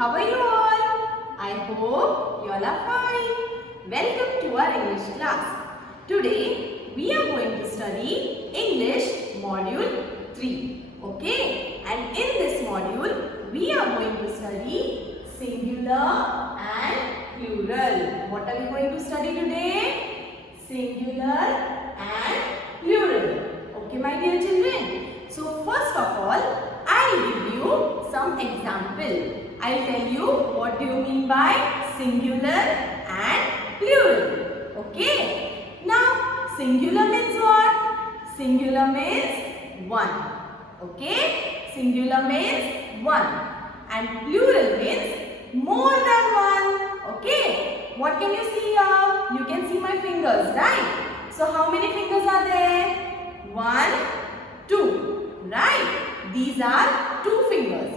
How are you all? I hope you all are fine. Welcome to our English class. Today we are going to study English Module 3. Okay? And in this module we are going to study singular and plural. What are we going to study today? Singular and plural. Okay, my dear children. So first of all, I'll give you some example. I'll tell you what do you mean by singular and plural. Okay. Now, singular means what? Singular means one. Okay. Singular means one. And plural means more than one. Okay. What can you see here? You can see my fingers, right? So, how many fingers are there? 1, 2. Right? These are 2 fingers.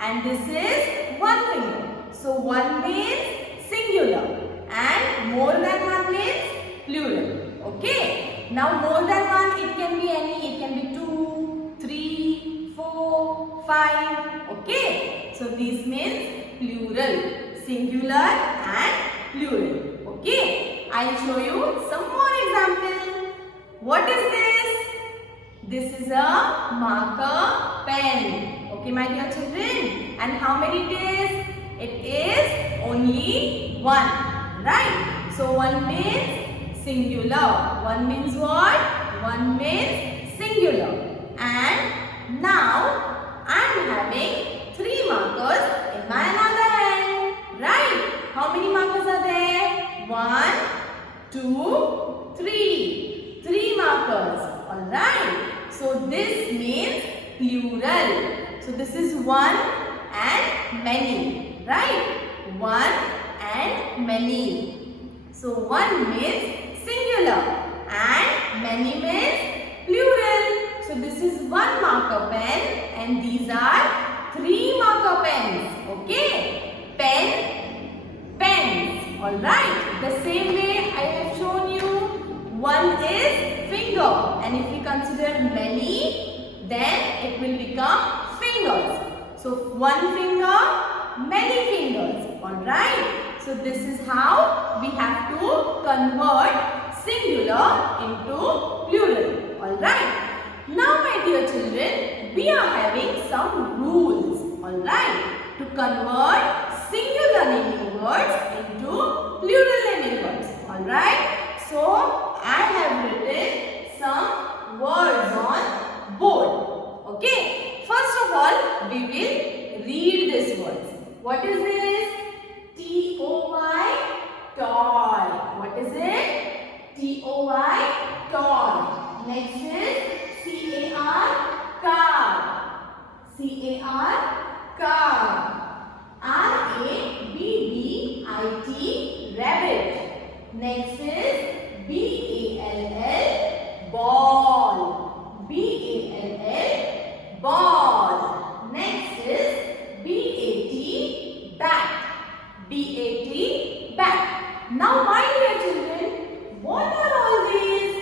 And this is 1 finger. So 1 means singular and more than 1 means plural. Okay. Now more than 1 it can be any. It can be 2, 3, 4, 5. Okay. So this means plural. Singular and plural. Okay. I'll show you some more examples. What is this? This is a marker pen. Okay, my dear children. And how many it is? It is only 1. Right? So 1 means singular. 1 means what? 1 means singular. And now I am having 3 markers in my another hand. Right? How many markers are there? 1, 2, 3. 3 markers. Alright. So this means plural. So this is one and many, right? One and many. So one means singular and many means plural. So this is 1 marker pen and these are 3 marker pens. Okay? Pen, pens. Alright? The same way I have shown you, 1 is finger, and if we consider many, then it will become fingers. So 1 finger, many fingers. Alright. So this is how we have to convert singular into plural. Alright. Now my dear children, we are having some rules. Alright. To convert singular naming words into plural naming words. Alright. So I have written some words on board. Okay. First of all, we will read these words. What is this? T-O-Y, toy. What is it? T-O-Y, toy. Next is C-A-R, car. C-A-R, car. R-A-B-B-I-T, rabbit. Next is B-A-L-L, ball. B-A-L-L, ball. Next is B-A-T, bat. B-A-T, bat. Now my dear children, what are all these?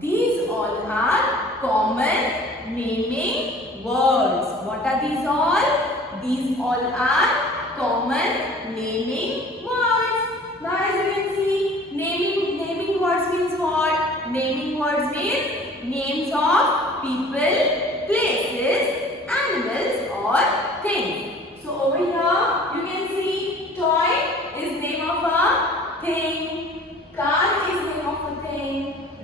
These all are common naming words. What are these all? These all are common naming words. Now as you can see, naming words means what? Naming words means names of people, places, animals or things. So over here you can see toy is name of a thing, car is name of a thing,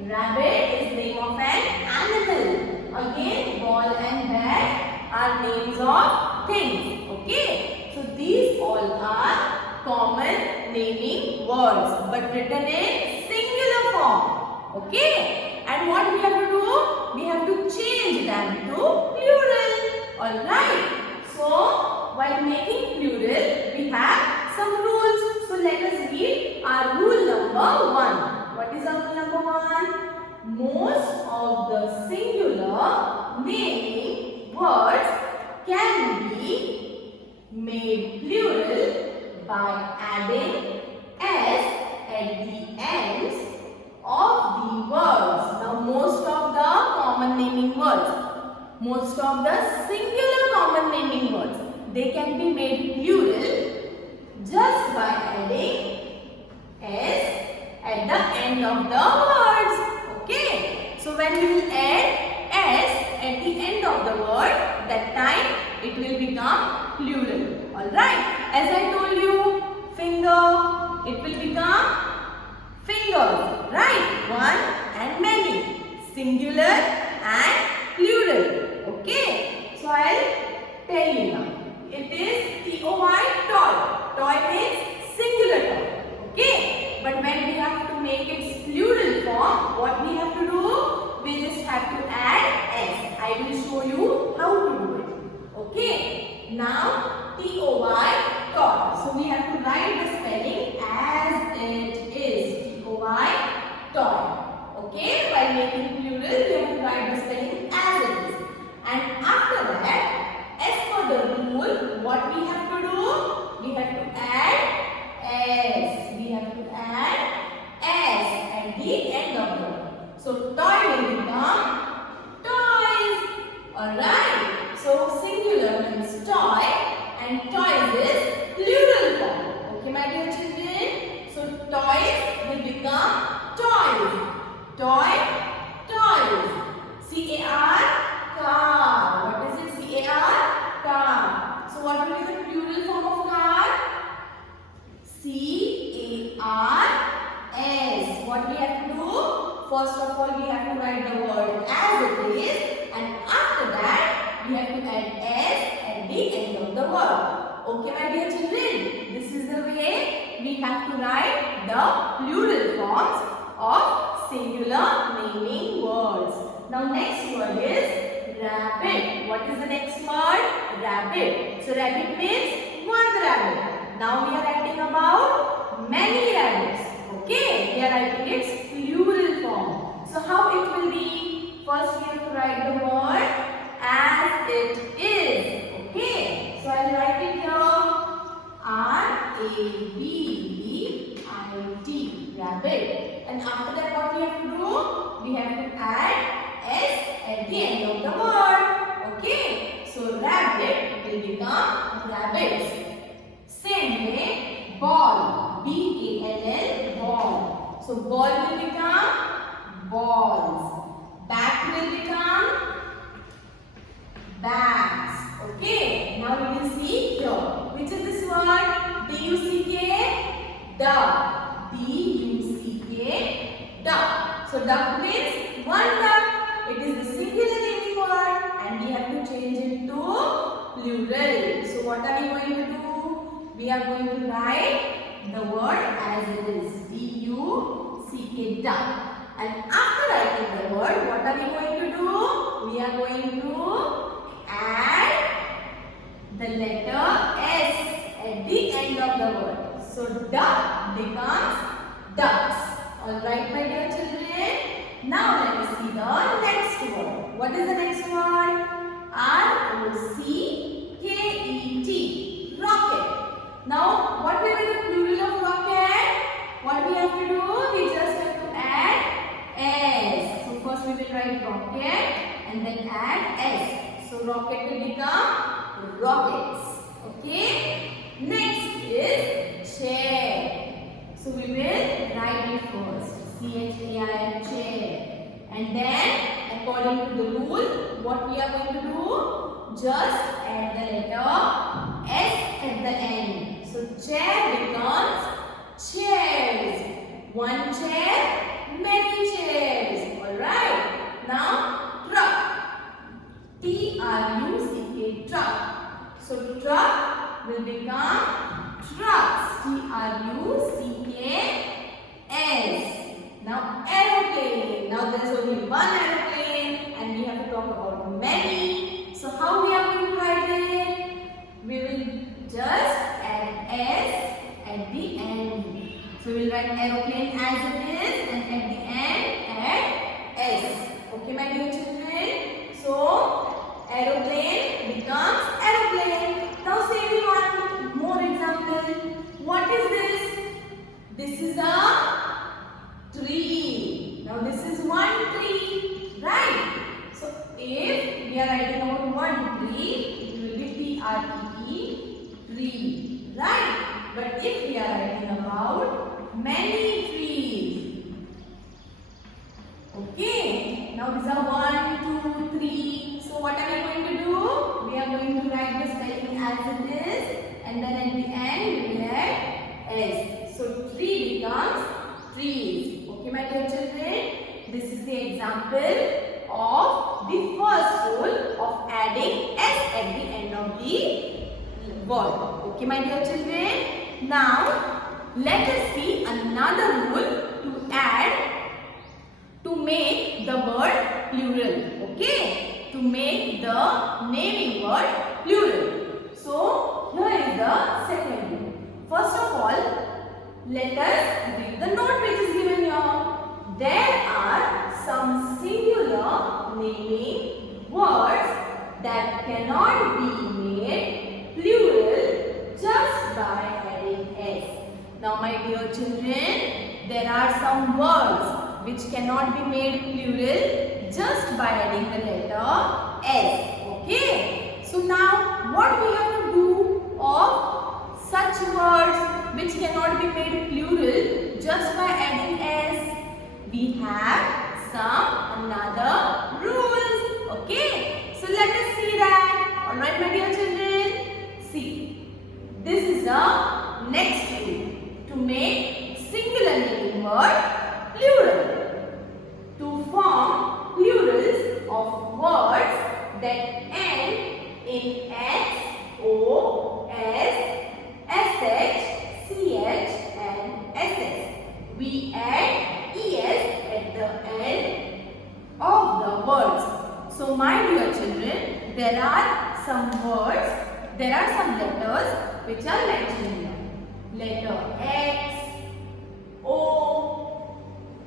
rabbit is name of an animal. Again ball and bat are names of things. Okay. So these all are common naming words but written in singular form. Okay. And what we have to do? We have to change them to plural. Alright. So while making plural, we have some rules. So let us read our rule number 1. What is our rule number 1? Most of the singular naming words can be made plural by adding s at the ends of the words. Now most of the common naming words, most of the singular common naming words, they can be made plural just by adding S at the end of the words. Okay. So when we will add S at the end of the word, that time it will become plural. Alright. As I told you, finger, it will become fingers. Right. One and many. Singular and plural. Okay. So I'll tell you now. It is T-O-Y, toy. Toy means singular toy. Okay. But when we have to make its plural form, what we have to do? We just have to add S. I will show you how to do it. Okay. Now T-O-Y, toy. So we have to write the spelling as it is. T-O-Y, toy. Okay. While making plural, we have to write the spelling as it is. And after that, as per the rule, what we have to do? We have to add S. We have to add S at the end of the word. So toy will become toys. Alright. So singular means toy and toys is plural form. Okay, my dear children. So toys will become toys. Toy, toys. C-A-R, car. What is it? C-A-R, car. So what will be the plural form of car? C-A-R-S. What we have to do? First of all, we have to write the word as it is, and after that, we have to add S at the end of the word. Okay, my dear children, this is the way we have to write the plural forms of singular naming words. Now, next word is rabbit. What is the next word? Rabbit. So, rabbit means one rabbit. Now, we are writing about many rabbits. Okay, we are writing its plural form. So, how it will be? First, we have to write the word as it is. Okay, so I will write it here. R-A-B-B-I-T, rabbit. And after that, what we have to do? We have to add S at the end of the word. Okay, so rabbit will become rabbits. Same way, ball, B-A-L-L, ball. So ball will become balls. Bat will become bats. Okay, now we will see here. Which is this word? D-U-C-K, duck. D-U-C-K, duck. So duck means one duck. It is the singular naming word and we have to change it to plural. So what are we going to do? We are going to write the word as it is. D-U-C-K, duck. And after writing the word, what are we going to do? We are going to add the letter S at the end of the word. So duck becomes ducks. Alright, my dear children. Now let us see the next word. What is the next word? R-O-C-K-E-T. Rocket. Now, what will be the plural of rocket? What we have to do? We just have to add S. So first we will write rocket and then add S. So rocket will become rockets. Okay. Next is chair. So we will write it first. C-H-A-I-R, chair. And then according to the rule, what we are going to do? Just add the letter S at the end. So chair becomes chairs. One chair, many chairs. Alright. Now truck. T-R-U-C-K, truck. So truck will become trucks. T-R-U-C-K-S. Now aeroplane. Now there is only one aeroplane and we have to talk about many. So how we are going to write it? We will just add S at the end. So we will write aeroplane as it is and at the end add S. Okay, my dear children. So aeroplane becomes aeroplane. Now say me one more example. What is this? This is a tree. Now this is one tree, right? So if we are writing about one tree, it will be T-R-E-E, tree, right? But if we are writing about many trees. Okay. Now these are 1, 2, 3. So what are we going to do? We are going to write the spelling as it is. And then at the end we will add S. So tree becomes trees. Okay, my dear children. This is the example of the first rule of adding S at the end of the word. Okay, my dear children. Now let us see another rule to make the word plural. Okay, to make the naming word plural. So here is the second rule. First of all, let us read the note which is given here. There are some singular naming words that cannot be made plural just by adding S. Now my dear children, there are some words which cannot be made plural just by adding the letter S. Okay. So now what we have to do of such words which cannot be made plural just by adding S? We have some another rules. Okay. So let us see that. Alright my dear children. See. This is the next rule. To make singular naming word plural. To form plurals of words that end in X, O, S, SH, CH and SS. We add ES at the end of the words. So my dear children, there are some words, there are some letters which are mentioned here. Letter X, O,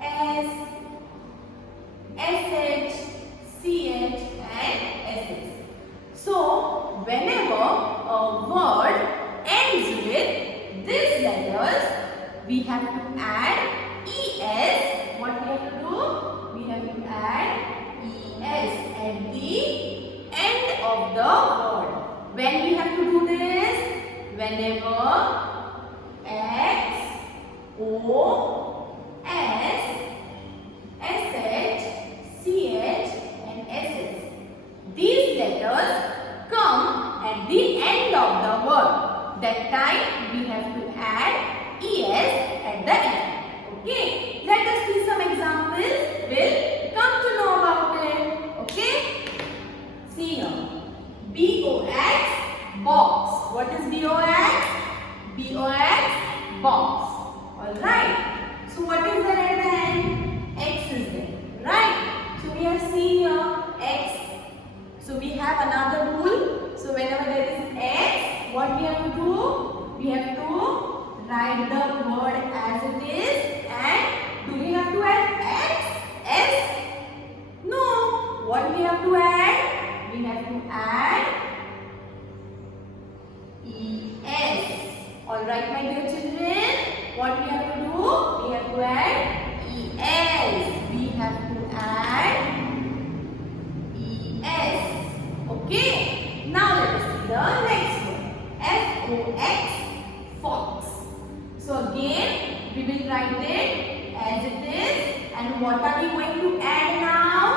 S, SH, CH and SS. So whenever a word ends with these letters, we have to add ES. What we have to do? We have to add ES at the end of the word. When we have to do this? Whenever X, O, S, SH, CH and SS. These letters come at the end of the word. That time we have to add ES at the end. Okay. Let us see some examples. We'll come to know about it. Okay. See here. BOX, box. What is BOX? BOX, box. Alright. So what is there at the end? X is there. Right. So we have seen here X. So we have another rule. So whenever there is X, what we have to do? We have to write the word as it is. And do we have to add X? S? No. What we have to add? We have to add ES. Alright my dear children. What we have to do? We have to add ES. We have to add ES. Okay. Now let us see the next one. FOX, fox. So again, we will write it as it is. And what are we going to add now?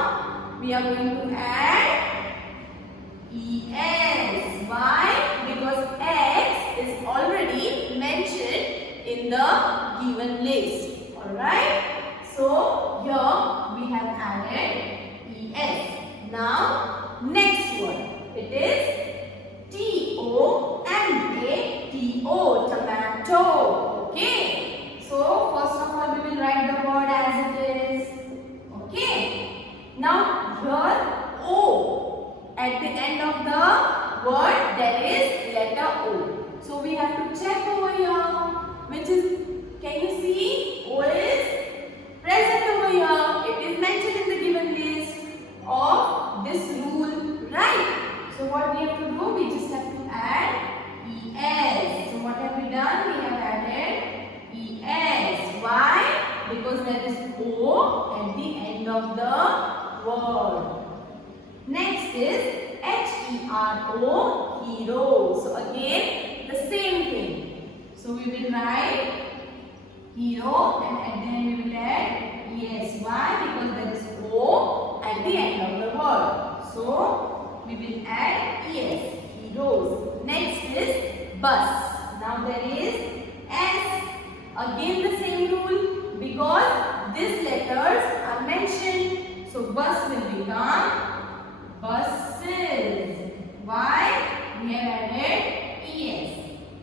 We are going to add ES. Why? Because X is already mentioned in the given list. Alright? So here we have added ES. Now next word. It is TOMATO, tomato. Okay. So first of all we will write the word as it is. Okay. Now here O. At the end of the word there is letter O. So we have to check over here. Which is, can you see? O is present over here. It is mentioned in the given list of this rule. Right. So what we have to do? We just have to add ES. So what have we done? We have added ES. Why? Because there is O at the end of the word. Next is HERO, hero. So again the same thing. So we will write hero and at the end we will add es. Why? Because there is O at the end of the word. So we will add es. Heroes. Next is bus. Now there is S. Again the same rule because these letters are mentioned. So bus will become buses. Why? We have added es.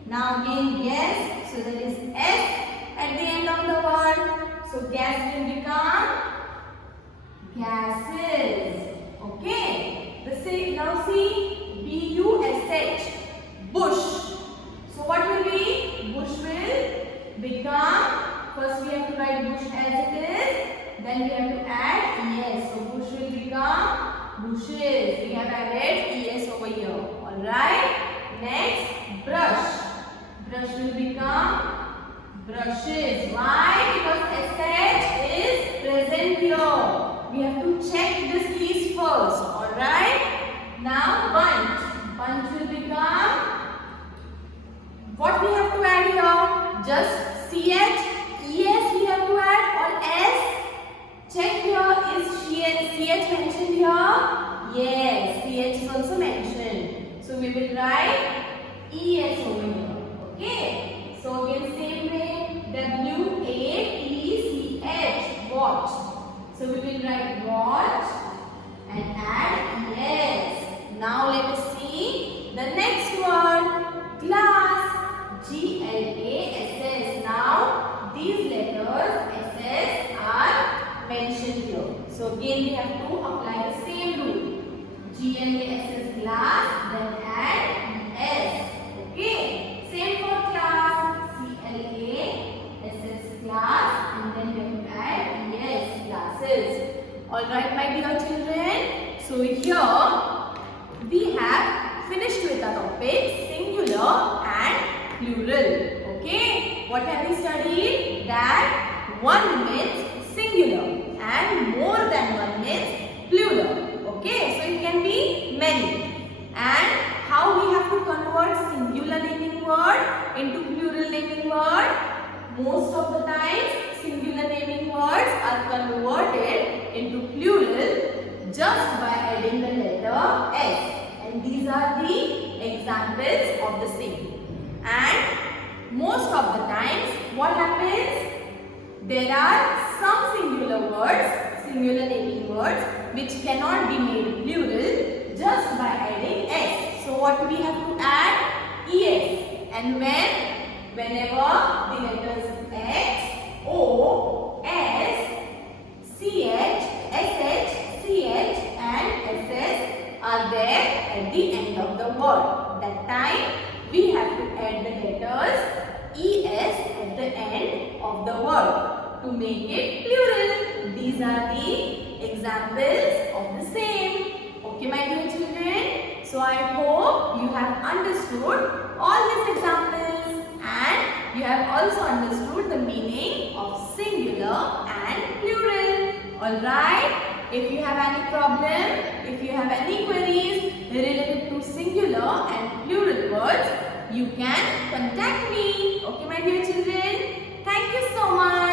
Now again gas. So there is S at the end of the word. So gas will become gases. Okay. Now see B-U-S-H. Bush. So what will be? Bush will become, first we have to write bush as it is, then we have to add es. So bush will become bushes. We have added es over here. Alright. Next, brush. Brush will become brushes. Why? Because SH is present here. We have to check this keys first. Alright. Now bunch. Bunch will become, what we have to add here? Just CH, ES we have to add or S? Check here, is CH mentioned here? Yes, CH is also mentioned. So we will write ES over here. Okay. So again same way, W-A-T-C-H, watch. So we will write watch and add ES. Now let us see the next word, glass. G-L-A-S-S. Now these letters SS are mentioned here. So again we have to apply the same rule. G-L-A-S-S glass, then add S. Okay. Same for class. C-L-A-S-S class, and then we have to add ES, classes. Alright my dear children. So here we have finished with the topic singular and plural. Okay. What have we studied? That one means singular and more than one means plural. Okay. So it can be many. And how we have to convert singular naming word into plural naming word? Most of the times singular naming words are converted into plural just by adding the letter S. And these are the examples of the same. And most of the times what happens? There are some singular words, singular naming words which cannot be made plural just by adding S. So what we have to add? ES. And whenever the letters X, O, S, CH, SH, CH and SS are there at the end of the word, that time we have to add the letters ES at the end of the word to make it plural. These are the examples of the same. Okay my dear children. So I hope you have understood all these examples and you have also understood the meaning of singular and plural. Alright. If you have any problem, if you have any queries related to singular and plural words, you can contact me. Okay my dear children. Thank you so much.